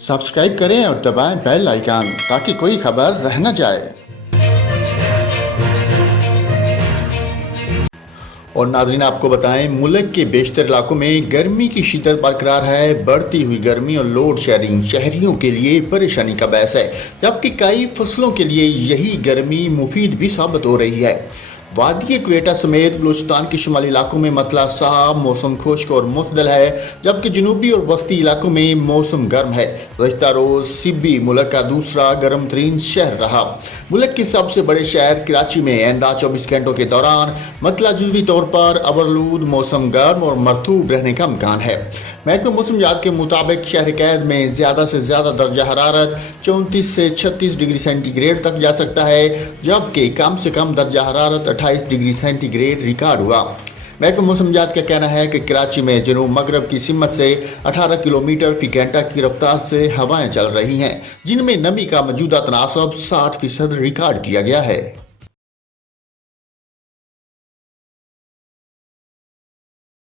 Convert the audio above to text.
Subscribe करें और दबाएं बेल आइकन ताकि कोई खबर रह न जाए। और नाज़रीन, आपको बताएं, मुल्क के बेशतर इलाकों में गर्मी की शिद्दत बरकरार है। बढ़ती हुई गर्मी और लोड शेडिंग शहरियों के लिए परेशानी का बायस है, जबकि कई फसलों के लिए यही गर्मी मुफीद भी साबित हो रही है। वादी क्वेटा समेत बलूचिस्तान के शुमाली इलाकों में मतला साहब मौसम खुश्क और मुतदल है, जबकि जनूबी और वस्ती इलाकों में मौसम गर्म है। गुज़श्ता रोज़ सिब्बी मुल्क का दूसरा गर्म तरीन शहर रहा। मुल्क के सबसे बड़े शहर कराची में आइंदा 24 घंटों के दौरान मतला जुज़वी तौर पर अबरलूद मौसम गर्म और मरतूब रहने का इम्कान है। महकमा मौसमियात के मुताबिक शहर कैद में ज़्यादा से ज़्यादा दर्जा हरारत 34 से 36 डिग्री सेंटीग्रेड तक जा सकता है, जबकि कम से कम दर्जा हरारत 28 डिग्री सेंटीग्रेड रिकॉर्ड हुआ। महकमा मौसमियात का कहना है कि कराची में जनूब मगरब की सिमत से 18 किलोमीटर फी घंटा की रफ्तार से हवाएं चल रही हैं, जिनमें नमी का मौजूदा तनासब 60% रिकॉर्ड किया गया है।